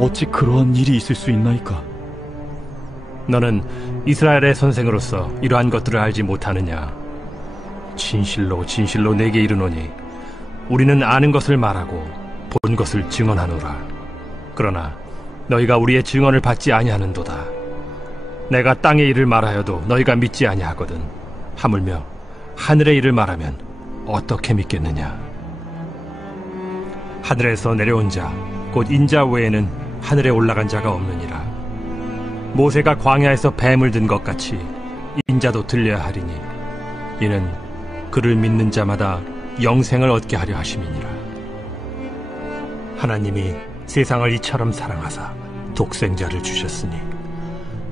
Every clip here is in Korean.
어찌 그러한 일이 있을 수 있나이까? 너는 이스라엘의 선생으로서 이러한 것들을 알지 못하느냐? 진실로 진실로 내게 이르노니 우리는 아는 것을 말하고 본 것을 증언하노라. 그러나 너희가 우리의 증언을 받지 아니하는도다. 내가 땅의 일을 말하여도 너희가 믿지 아니하거든. 하물며 하늘의 일을 말하면 어떻게 믿겠느냐? 하늘에서 내려온 자 곧 인자 외에는 하늘에 올라간 자가 없느니라. 모세가 광야에서 뱀을 든 것 같이 인자도 들려야 하리니 이는 그를 믿는 자마다 영생을 얻게 하려 하심이니라. 하나님이 세상을 이처럼 사랑하사 독생자를 주셨으니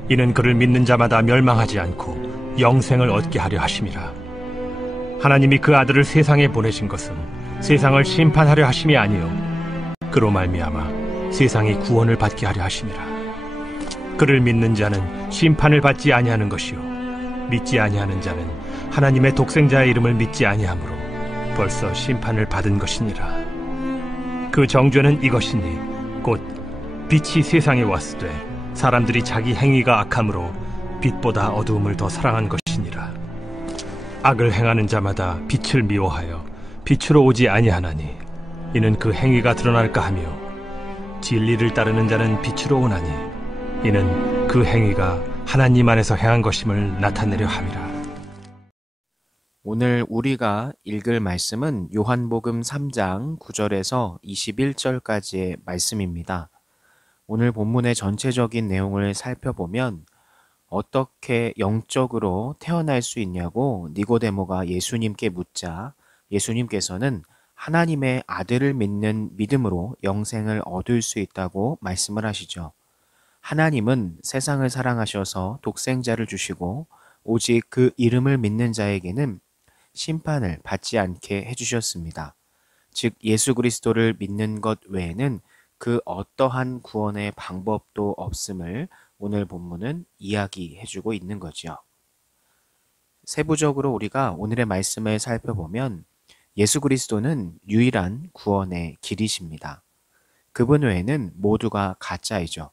이는 그를 믿는 자마다 멸망하지 않고 영생을 얻게 하려 하심이라. 하나님이 그 아들을 세상에 보내신 것은 세상을 심판하려 하심이 아니요 그로 말미암아 세상이 구원을 받게 하려 하심이라. 그를 믿는 자는 심판을 받지 아니하는 것이요 믿지 아니하는 자는 하나님의 독생자의 이름을 믿지 아니하므로 벌써 심판을 받은 것이니라. 그 정죄는 이것이니 곧 빛이 세상에 왔으되 사람들이 자기 행위가 악함으로 빛보다 어두움을 더 사랑한 것이니라. 악을 행하는 자마다 빛을 미워하여 빛으로 오지 아니하나니 이는 그 행위가 드러날까 하며 진리를 따르는 자는 빛으로 오나니 이는 그 행위가 하나님 안에서 행한 것임을 나타내려 함이라. 오늘 우리가 읽을 말씀은 요한복음 3장 9절에서 21절까지의 말씀입니다. 오늘 본문의 전체적인 내용을 살펴보면 어떻게 영적으로 태어날 수 있냐고 니고데모가 예수님께 묻자 예수님께서는 하나님의 아들을 믿는 믿음으로 영생을 얻을 수 있다고 말씀을 하시죠. 하나님은 세상을 사랑하셔서 독생자를 주시고 오직 그 이름을 믿는 자에게는 심판을 받지 않게 해주셨습니다. 즉 예수 그리스도를 믿는 것 외에는 그 어떠한 구원의 방법도 없음을 오늘 본문은 이야기해주고 있는 거죠. 세부적으로 우리가 오늘의 말씀을 살펴보면 예수 그리스도는 유일한 구원의 길이십니다. 그분 외에는 모두가 가짜이죠.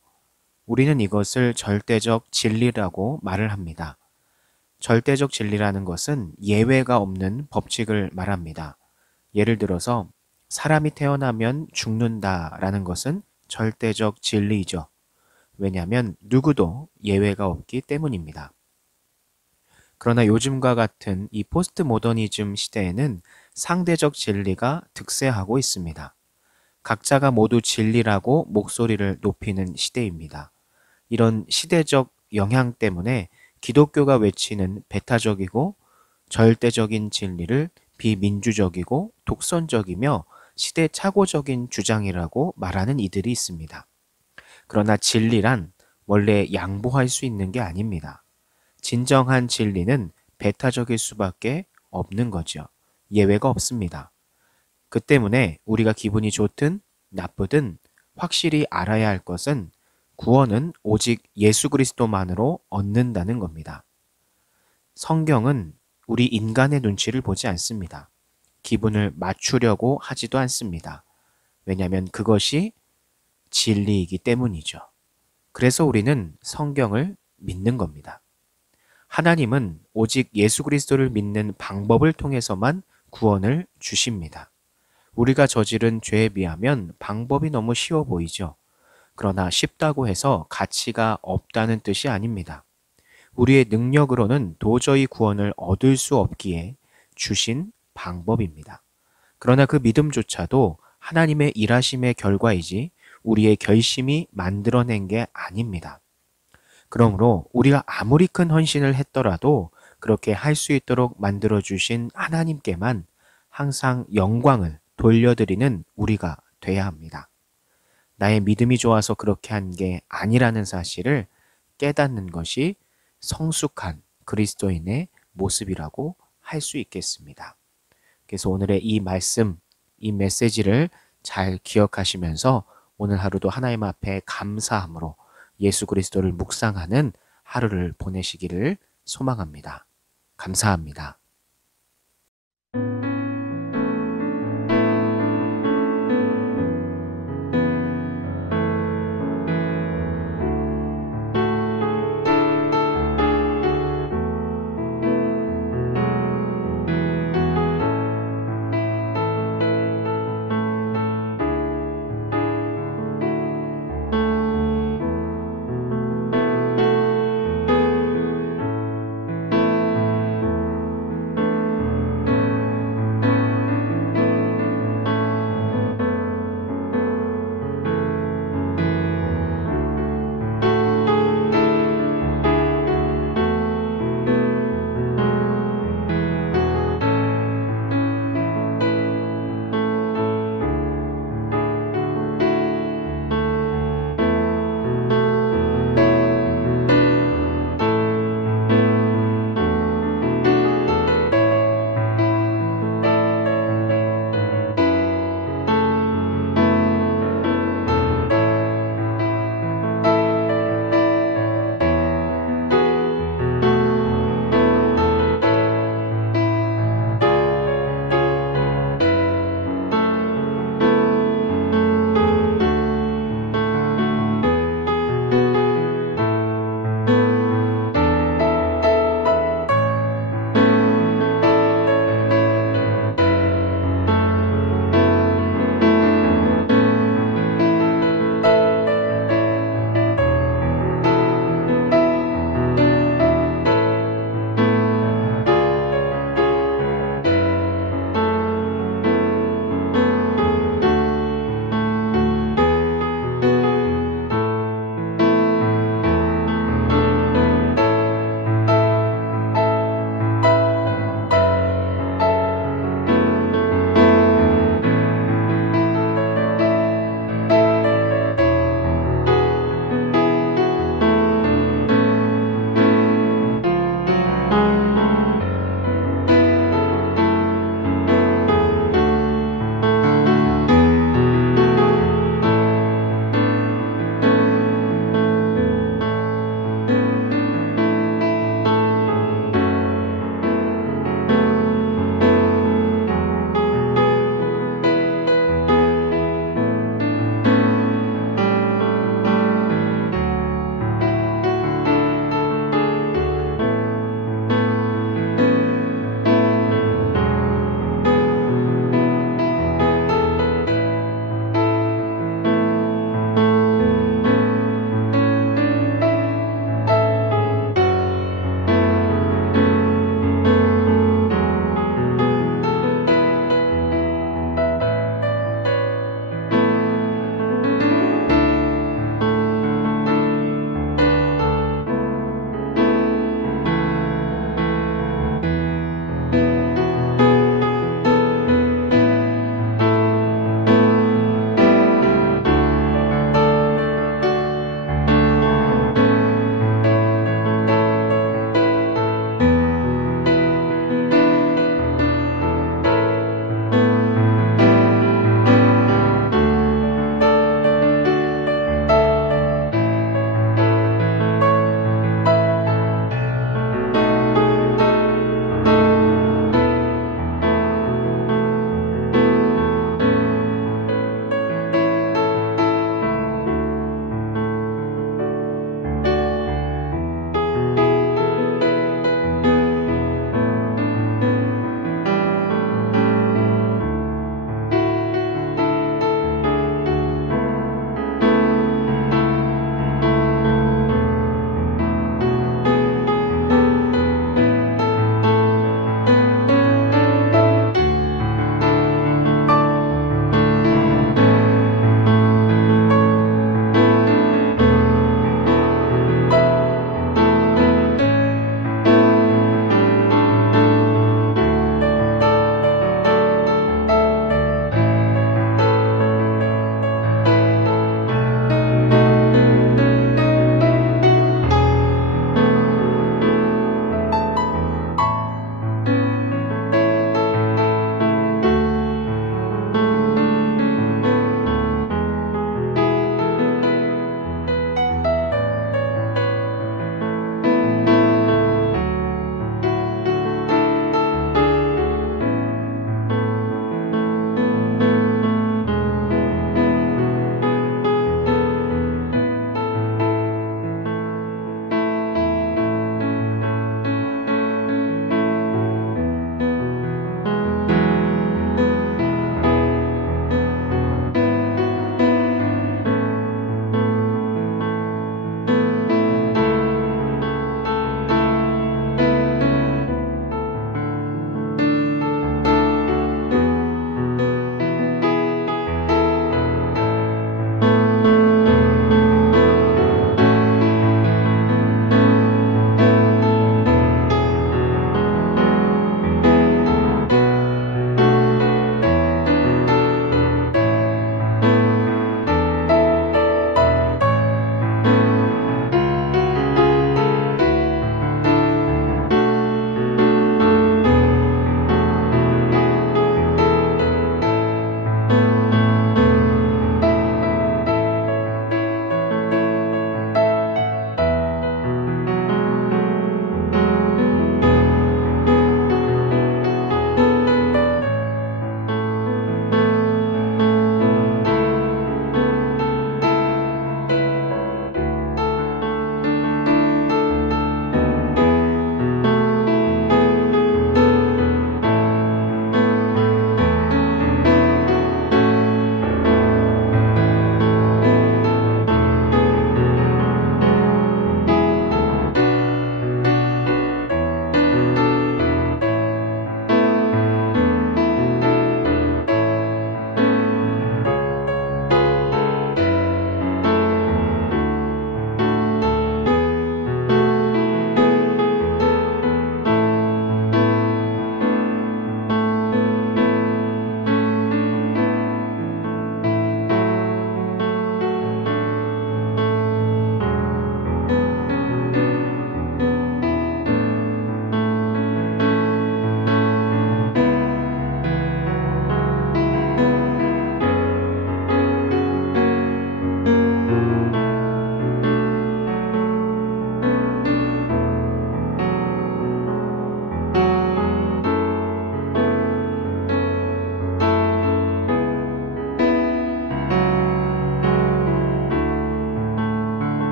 우리는 이것을 절대적 진리라고 말을 합니다. 절대적 진리라는 것은 예외가 없는 법칙을 말합니다. 예를 들어서 사람이 태어나면 죽는다라는 것은 절대적 진리이죠. 왜냐하면 누구도 예외가 없기 때문입니다. 그러나 요즘과 같은 이 포스트 모더니즘 시대에는 상대적 진리가 득세하고 있습니다. 각자가 모두 진리라고 목소리를 높이는 시대입니다. 이런 시대적 영향 때문에 기독교가 외치는 배타적이고 절대적인 진리를 비민주적이고 독선적이며 시대착오적인 주장이라고 말하는 이들이 있습니다. 그러나 진리란 원래 양보할 수 있는 게 아닙니다. 진정한 진리는 배타적일 수밖에 없는 거죠. 예외가 없습니다. 그 때문에 우리가 기분이 좋든 나쁘든 확실히 알아야 할 것은 구원은 오직 예수 그리스도만으로 얻는다는 겁니다. 성경은 우리 인간의 눈치를 보지 않습니다. 기분을 맞추려고 하지도 않습니다. 왜냐하면 그것이 진리이기 때문이죠. 그래서 우리는 성경을 믿는 겁니다. 하나님은 오직 예수 그리스도를 믿는 방법을 통해서만 구원을 주십니다. 우리가 저지른 죄에 비하면 방법이 너무 쉬워 보이죠. 그러나 쉽다고 해서 가치가 없다는 뜻이 아닙니다. 우리의 능력으로는 도저히 구원을 얻을 수 없기에 주신 방법입니다. 그러나 그 믿음조차도 하나님의 일하심의 결과이지 우리의 결심이 만들어낸 게 아닙니다. 그러므로 우리가 아무리 큰 헌신을 했더라도 그렇게 할 수 있도록 만들어주신 하나님께만 항상 영광을 돌려드리는 우리가 돼야 합니다. 나의 믿음이 좋아서 그렇게 한 게 아니라는 사실을 깨닫는 것이 성숙한 그리스도인의 모습이라고 할 수 있겠습니다. 그래서 오늘의 이 말씀, 이 메시지를 잘 기억하시면서 오늘 하루도 하나님 앞에 감사함으로 예수 그리스도를 묵상하는 하루를 보내시기를 소망합니다. 감사합니다.